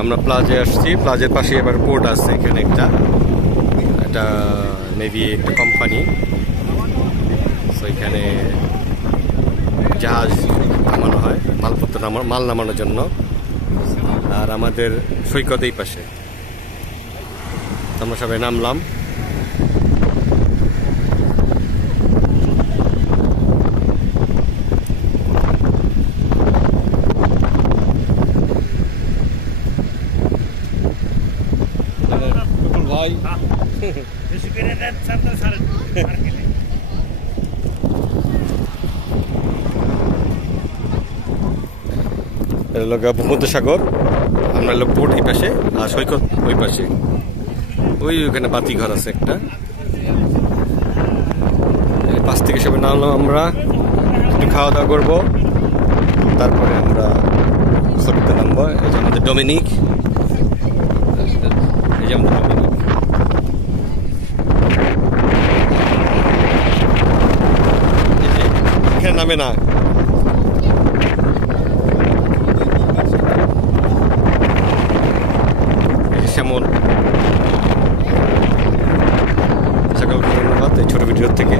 আমরা প্লাজে আসছি, প্লাজের পাশে এবার পোর্ট আছে এখানে একটা, এটা মেবি একটা কোম্পানি, তো এখানে জাহাজ নামানো হয় মালপত্র মাল নামানোর জন্য। আর আমাদের সৈকত এই পাশে, আমরা সবাই নামলাম। ভাই ভূমধ্যসাগর, আমরা এলো পোর্ট এই পাশে আর সৈকত ওই পাশে, ওইখানে বাতি ঘর আছে একটা, পাশ থেকে সবাই নামলাম। আমরা একটু খাওয়া দাওয়া করবো, তারপরে আমরা সৈকতে নামবো। এই যে আমাদের ডোমিনিক, এই যে আমাদের ডোমিনিক। এখানে নামে না, শ্যামল। সকলকে ধন্যবাদ এই ছোট ভিডিও থেকে।